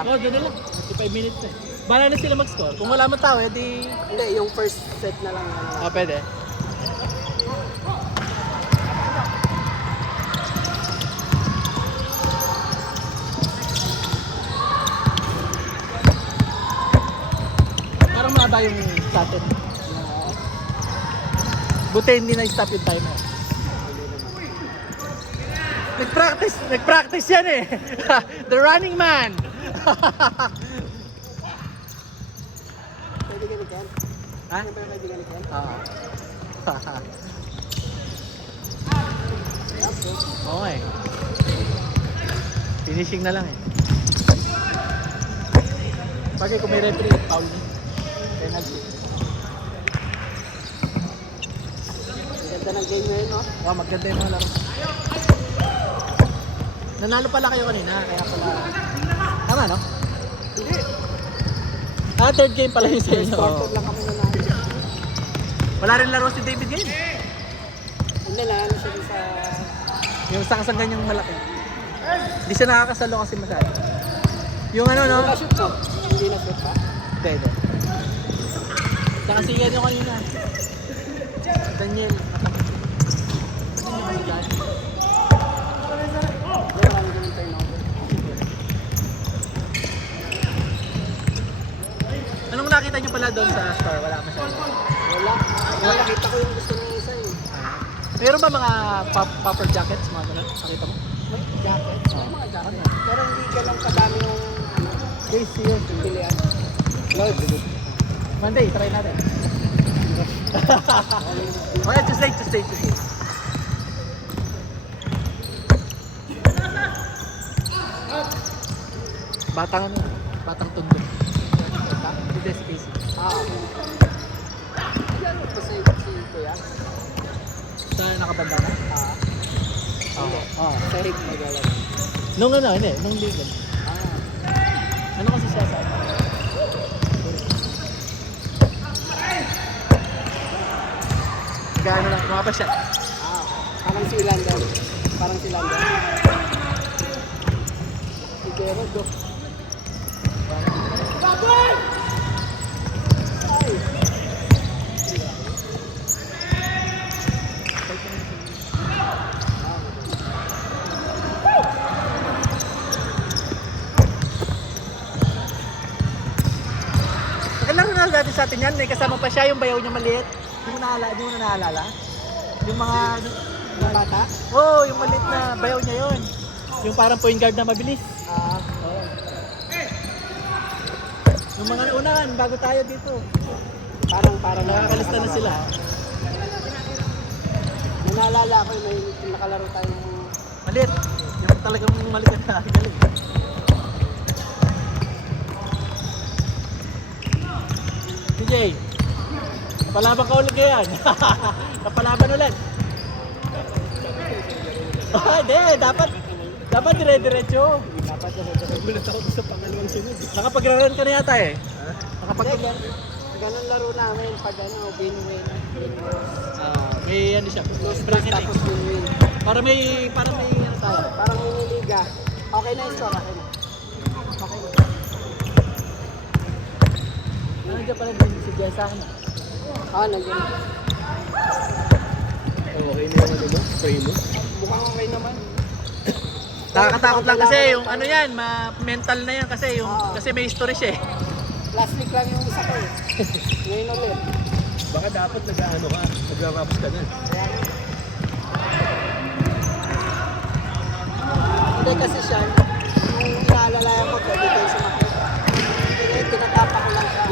Oh, ganun lang. 55 minutes na. Bala na sila mag-score. Kung wala man tao, edi... Hindi, yung first set na lang. Ah, pwede. Parang mahaba yung started. Buti hindi na-stop yung timer. Nag-practice yan eh. The running man. Pwede ganito. Ha? Pwede ganito. Oo. Oo eh. Finishing na lang eh. Bagay kung may referee, foul niya. Penalty. Ganda ng game ngayon, no? Oh, maganda yung mga laro. Nanalo pala kayo kanina, kaya pala... Tama, no? Hindi. Ah, third game pala yung sa inyo. Started lang kami nanalo. Wala rin laro si David ngayon. Hindi na, ano siya sa... Yung sa ganyang malaki. Hindi siya nakakasalo kasi masyado. Yung ano, no? Na-shoot ko. Hindi na-shoot pa. Hindi. Saka si Ian yung kanina. Daniel. Hindi, marami ganun turnover. Anong nakita nyo pala doon sa store? Wala masyado. Wala. Wala, nakita ko yung gusto ng isa eh. Meron ba mga puffer jackets? Mga ganun? Nakita mo? May jacket. Mga jacket. Pero hindi ganun kadami yung Case yun. yung pilihan. Lord. Monday, try natin. Okay, Tuesday. Batang tundo. Hindi si Casey. Yan, kasi si Kuya. Sa nakabanda na? Oo. Sa hig magalang. Nung legal. Ano kasi siya sa Gaano lang, kumapa siya. Parang si Landon. Si Gerald, do. Nakalaro na dati sa atin yan, may kasama pa siya, yung bayaw niya maliit. Hindi mo na naalala? Yung mga... Yung bata? Oo, yung maliit na bayaw niya yun. Yung parang point guard na mabilis. Oo. Yung mga unahan, bago tayo dito. Parang Nakakalista na sila. May naalala ko, may nakalaro tayong Maliit. Yung talagang maliit na galing. DJ, napalaban ka ulit ngayon. Napalaban ulit. Hindi, dapat dire-diretso. dapat na nagulat ako sa pangalawang sunod. Nakapag-run ka na yata eh. Ganun laro namin pag win-win. May ano siya, Lose bracketing. tapos win-win. Para may ano tayo. Parang miniliga. Okay na yung score, okay na. Okay na. Nandiyan pala din si Jessa. Nandiyan. Okay na yung ano mo? Spray mo? Mukhang okay naman. Nakakatakot lang kasi yung ano yan, mental na yan kasi kasi may history siya eh. Last week lang yung isa ko eh. Ngayon ulit. Baka dapat nagra-raps ka na. Hindi kasi siya, yung inaalalayan ko, pwede kayo sumakit. Tinatapak ko lang siya.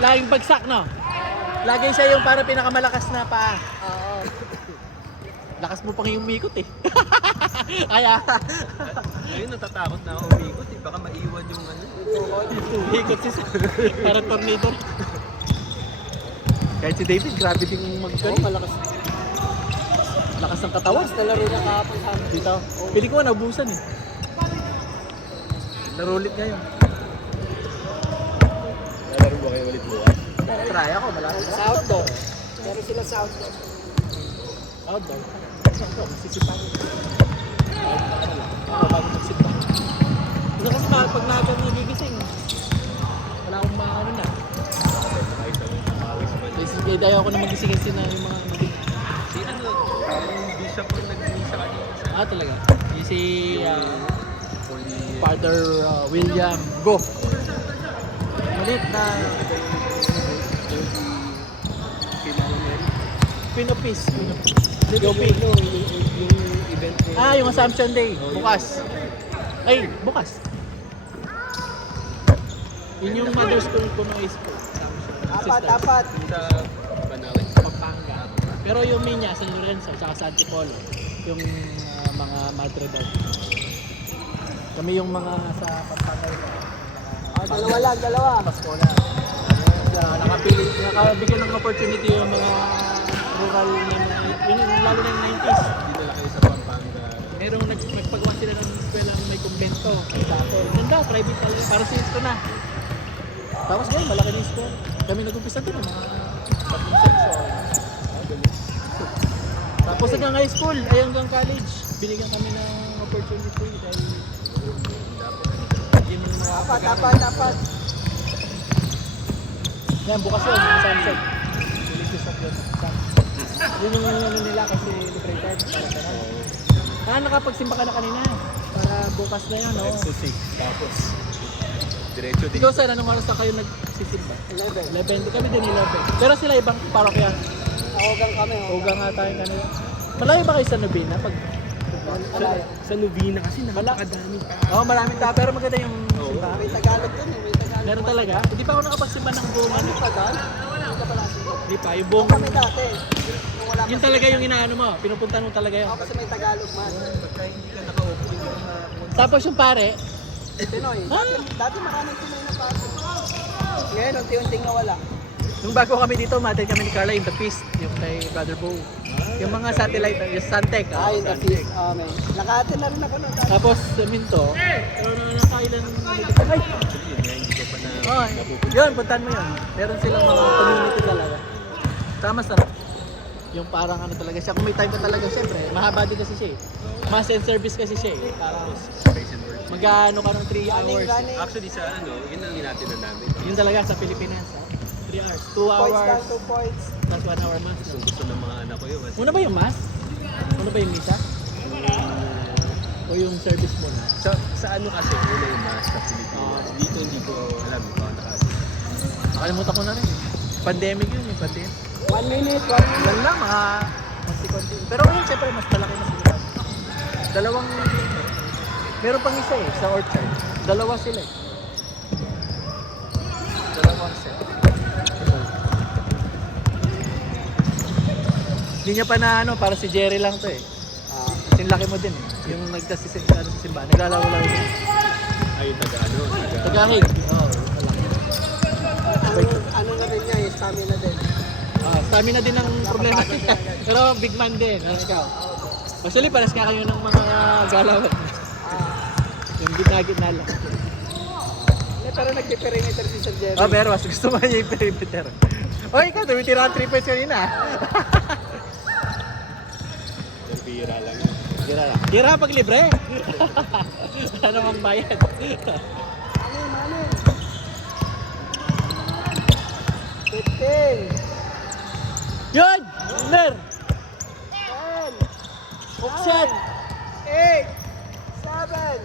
Laging bagsak no. Lagi siya yung parang pinakamalakas na paa. Oo. Lakas mo pang yung umikot eh. Kaya Ngayon natatakot na ako umikot eh. Baka maiwan yung ano. umikot siya. Parang tornado. Kahit si David, grabe din Oo, magkano. malakas. Lakas ng katawan. Tapos nalaro na kahapon sa amin. Dito. Pili ko naubusan eh. Laro ulit ngayon. Nalaro ba kayo ulit bukas? Try ako, malapit. Sa outdoor. Pero sila sa outdoor. Outdoor. Masisipan. Bago magsipang. Hindi kasi pag naga nagigising, wala akong maano na. Kahit ako yung pawis pa niya. Basically, ayaw ko na magising kasi na yung mga Si ano, yung bishop ang nag-misa kanina sa talaga. Yung si Holy Father William Go. Ulit na kay Mama Mary. Queen of Peace. Yung event mo. Yung Assumption Day. Bukas. Ay, bukas. Yun yung mother's school ko no is po. Apat. Yung sa Banawe. Pampanga. Pero yung main niya, San Lorenzo, tsaka sa Antipolo. Yung mga madre daw. Kami yung mga sa Pampanga. Dalawa. Paskola. Nakabigyan ng opportunity yung mga rural yun lalo na yung 90s. Dito lang kayo sa Pampanga. Merong nagpagawa sila ng eskwela may kumbento. Ganda, private talaga. Para sa isko na. Tapos ngayon, malaki na isko. Kami nag-umpisa doon, mga tatlong section. Tapos hanggang high school, ay hanggang college, binigyan kami ng opportunity dahil yun yung mga Apat. yan, bukas yun, yung sunset. Religious of the sun. Yun yung ano nila kasi liberated. Nakapagsimba ka na kanina. Para bukas na yan, no? 5 to 6. Tapos, diretso din. Ikaw sir, anong oras na kayo nagsisimba? 11. 11, kami din 11. Pero sila ibang parokya. Ahogan kami. Uga nga tayo kanina. Malayo ba kayo sa Nubina? Sa Novena kasi napakadami. Maraming tao. Pero maganda yung Oo. simbahan. May Tagalog dun eh. May Tagalog. Meron talaga? Hindi pa ako nakapagsimba ng buong ano. Ano pa doon? Hindi ka pala siguro. Hindi pa, yung buong... Kami dati. Nung wala Yun talaga yung inaano mo. Pinupuntahan mo talaga yun. Ako kasi may Tagalog man. Pagka hindi ka naka-open, hindi ka nakapunta. Tapos yung pare, Pinoy. Dati maraming Pinoy na pasok. Ngayon, unti-unting nawala. nung bago kami dito, umattend kami ni Carla in the Feast, yung kay Brother Bo. Yung mga satellite, yung Santec. Ay, the feast. Amen. Naka-attend na rin ako nun. Tapos sa Minto, pero nakakailan ay, Actually, yun nga, hindi ko pa na napupunta. yun, puntahan mo yun. Meron silang mga community talaga. Tama sarap. Yung parang ano talaga siya, kung may time ka talaga, syempre, mahaba din kasi siya eh. Mass and service kasi siya eh. Parang Praise and worship. mag-ano ka ng 3 hours. Running. Actually, sa ano, yun ang natin na namin. Yun talaga sa Pilipinas. 3 hours. 2 Points lang, hours. 2 points. Plus 1 hour mass. Gusto ng mga anak ko yun. Kasi Una ba yung mass? Una ba yung misa? O yung service mo na? sa ano kasi, una yung mass sa Pilipinas. Dito hindi ko alam kung ano nakasin. Nakalimutan ko na rin. Pandemic yun, yung pandemic. 1 minute, 1 minute. Yan lang, mga konti-konti. Pero ngayon, syempre, mas malaki na sila. Dalawang, meron pang isa eh, sa Orchard. Dalawa sila eh. Dalawang set. Hindi niya pa na ano, para si Jerry lang to eh. Sinlaki mo din eh. Yung nagkasisimba sa simbahan. Naglalaro-laro din. Ayun, taga-ano. Tagahig. Oo. Ano na rin niya, stamina din. Stamina din ang problema niya. Pero big man din. Ano ikaw? Actually, pares nga kayo ng mga galawan. Yung gitna-gitna lang. Pero nagpe-perimeter si Sir Jerry. Pero mas gusto mo niya yung perimeter. Oy, ikaw, tumitira ang 3 points kanina. Yung pira lang yun. Tira lang. Tira pag libre. Ano mang bayad. Ano? 15. Yun! Winner! 10. Hookshot! 8. 7.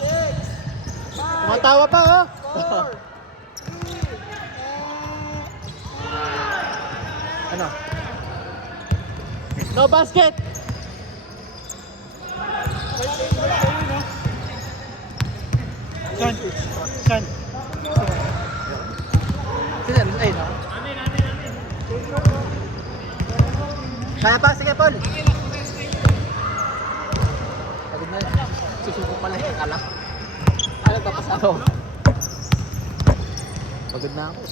6. 5. Tumatawa pa oh! 4. 3. Ano? No basket! San? San? Sino? Ay, no? Kaya pa, sige Paul! Pagod na yan. Susuko pala yung kala. Ano ba pa sa Ako. Pagod na ako.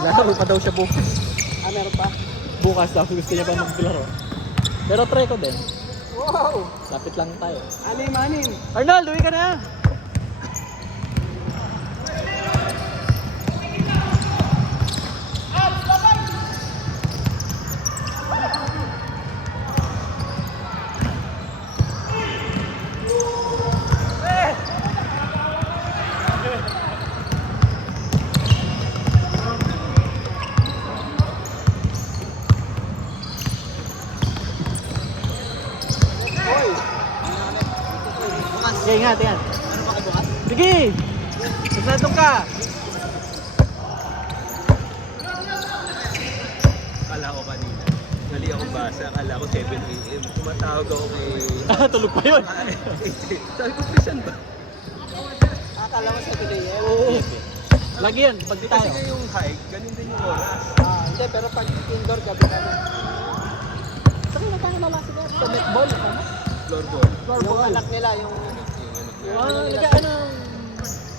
Laro pa daw siya bukas. meron pa? Bukas daw gusto niya pa maglaro. Pero try ko din. Wow! Lapit lang tayo. Anim. Arnold, uwi ka na! tingnan. Sige! Sasatong ka! Akala ko kanina. Mali akong basa. Akala ko 7 a.m. Tumatawag ako kay... Tulog pa yun. Sabi ko, Christian ba? Akala mo sa AM. Oo. Lagi yan, pag Kasi tayo. nga yung hike, ganun din yung oras. Hindi, pero pag indoor gabi kami. Saan na tayo lalaki na? Sa netball? Ano? Floorball. Yung anak nila, yung...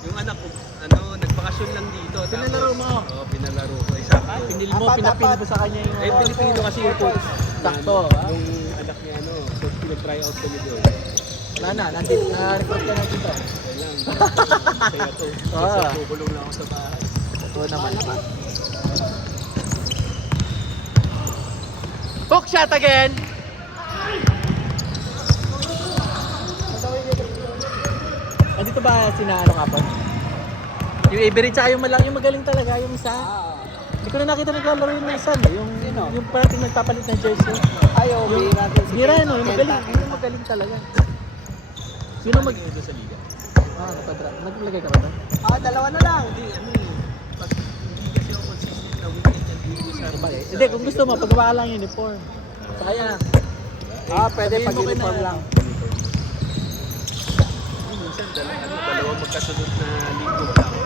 Yung anak ko, ano, nagbakasyon lang dito. Pinalaro mo? Oo, pinalaro ko. Exacto. Pinili mo, pinapili mo sa kanya yung... Eh, Pilipino kasi yung coach. Sakto, Yung anak niya, ano, so pinag-try out kami doon. Wala na, nandito, na-record ka na dito. Yan lang. Kaya to. Oo. Kasi kukulong lang ako sa bahay. Ito naman naman. Hook shot again! Andito ba sinaano ka po? Yung Avery tsaka yung magaling talaga, yung isa. Hindi ko na nakita naglalaro yung isa, no? Yung parating nagpapalit ng jersey. Ayaw, bihira din si Bira, Kenta. no? Yung magaling, yung magaling talaga. Sino mag... Doon sa liga. Naglagay ka ba doon? Dalawa na lang. Hindi, ano eh. Pag hindi kasi ako consistent na weekend yan dito sa Hindi, kung gusto mo, paggawa lang yung uniform. Kaya. Pwede Sabihin pag mo uniform na- lang. Minsan, dalawang magkasunod na linggo wala ako.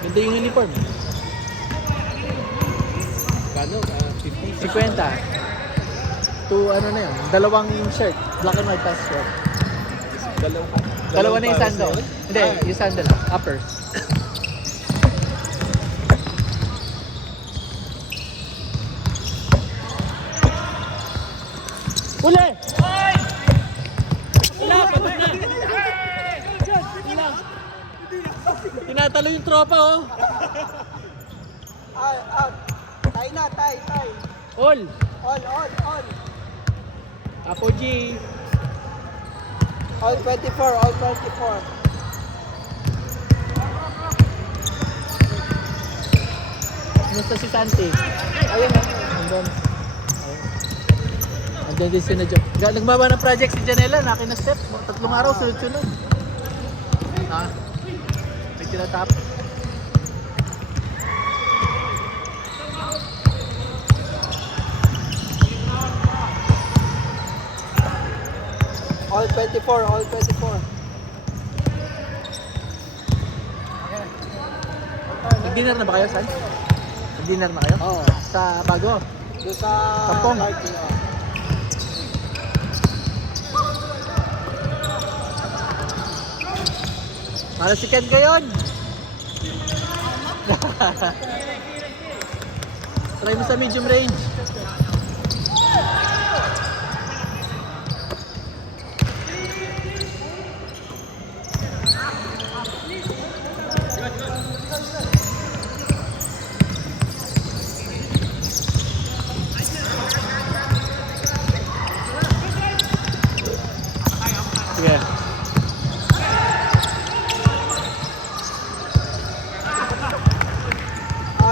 Hindi yung uniform. Kano? 50? 50. To ano na yun, dalawang shirt. Black and white pass shirt. Dalawa na yung sandal. Hindi, yung sandal. Uppers. Uli! Wala, pagod na. Tinatalo yung tropa, oh. Out. Tay na, tay. All. All. Apo G. All 24, all 24. Kumusta si Santi? Ayun na. Andun. Andun din si Nadjo. Nagbawa ng project si Janela, nakinastep. 3 araw, sunod-sunod. May tinatap. All 24, all 24. Nag-dinner na ba kayo, San? Nag-dinner na kayo? Oo. Sa bago? Doon sa Kampong. party. Para si Ken ko yun. Try mo sa medium range. Sige.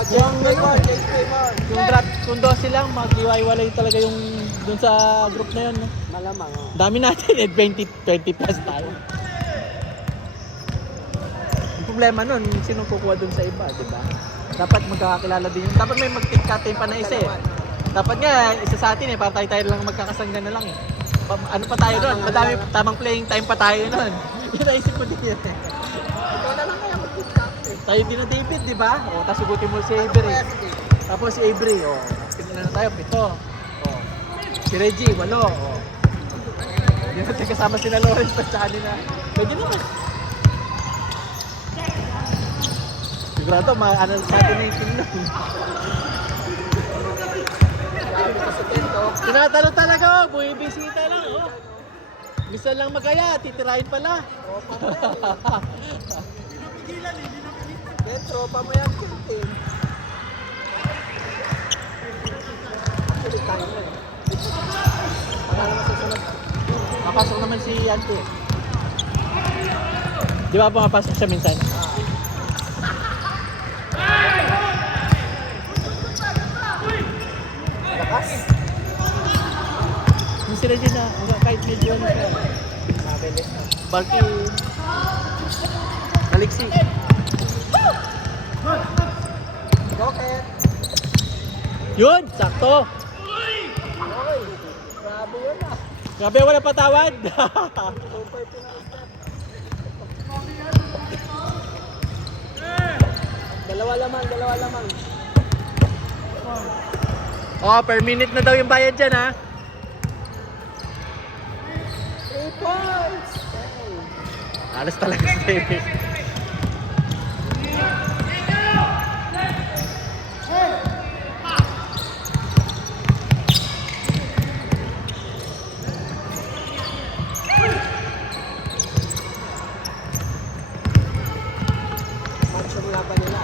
James Claymore. Yung drop, kung 12 lang, mag-iwaiwalay talaga yung dun sa group na yun. No? Malamang. Dami natin, 20 plus tayo. Yung problema nun, sino kukuha dun sa iba, di ba? Dapat magkakakilala din yun. Dapat may mag-captain pa na isa eh. Dapat nga, isa sa atin eh, para tayo lang magkakasangga na lang eh. Ano pa tayo doon? Madami, tamang playing time pa tayo doon. Yun naisip ko din yun eh. Ikaw na lang kaya mag-captain. Tayo din na David, di ba? O, tapos sugutin mo si Avery. Tapos si Avery, o. Tingnan na tayo, 7. O. Si Reggie, 8. O. Hindi natin kasama sina Lawrence pa sa kanina. Pwede naman. Sigurado, ano sa atin na yung team nun. Tinatalo talaga, oh. Buhay-bisita lang, oh. Bisa lang magaya, titirahin pala. Then, tropa mo yan, Quintin. Actually, tayo mo eh. Ano naman susunod? Papasok naman si Ante. Di ba pumapasok siya minsan? Lakas. Yung si Regina, kahit medyo ano siya. Sabi Bilis na. Balki. Alexi. Rocket. Yun, sakto. Oy. Grabe yun ah. Grabe, wala patawad. Super pinaka-step. Dalawa lamang. Oh, per minute na daw yung bayad dyan, ha? 3 points! Alas talaga sa Davis. Match yung laban nila.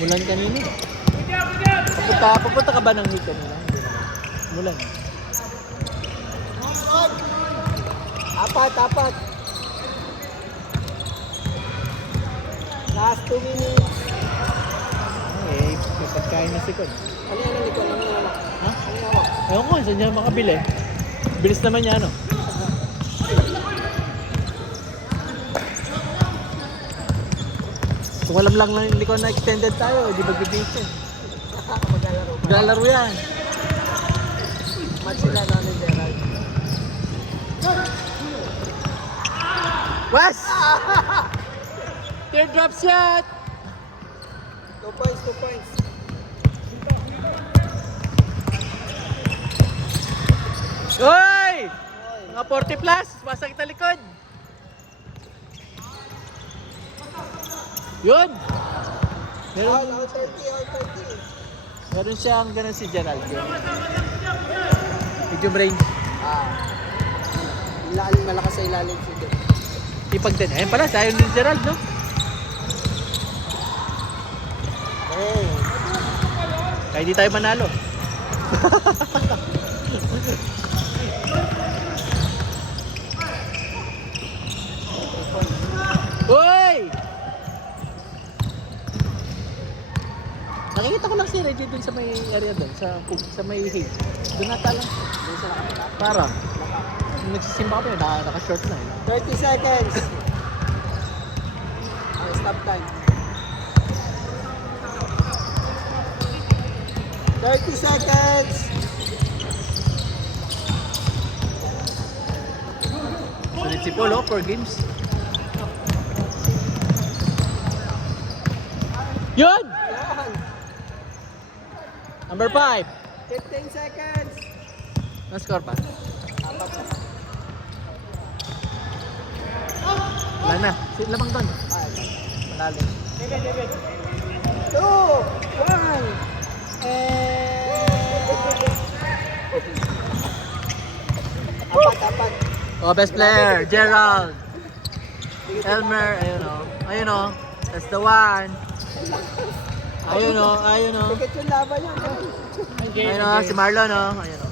Mulan kanina. Papunta ka ba ng meet kanina? Hindi naman. Mulan. Apat. Last 2 minutes. Okay, may pagkain na si Kon. Ano yan ang likod? Ano yan? Ha? Ano yan ako? Ewan ko, saan niya makabili? Bilis naman niya, ano? Kung alam lang hindi ko na extended tayo, di magbibigay. Maglalaro pa. Maglalaro yan. Match sila na ni Gerald. Wes! Teardrop shot! 2 points. Hoy! Mga 40 plus, pasang kita likod. Yun! All Meron, 30. meron siyang ganun si Gerald. Yung medium range. Ilalim, malakas sa ilalim si Gerald. Ipag din. Ayun pala, sayo ni Gerald, no? Hey. Kaya di tayo manalo. Uy! Nakikita ko lang si Reggie dun sa may area dun, sa may hay. Doon nata lang. Doon sa nakapita. Parang. Nung nagsisimba kami, naka-short na eh. 30 seconds. Stop time. 30 seconds. Sunod si Polo, 4 games. Yun! Yan. Number 5. 15 seconds. Na-score pa? Apat na. Wala na. Lamang doon. Malalim. 2, 1. Apat. Oh, best player, Gerald. Elmer, ayun o. That's the one. Ayun o. Ticket yung laban yan. Ayun o, si Marlon o. Ayun o.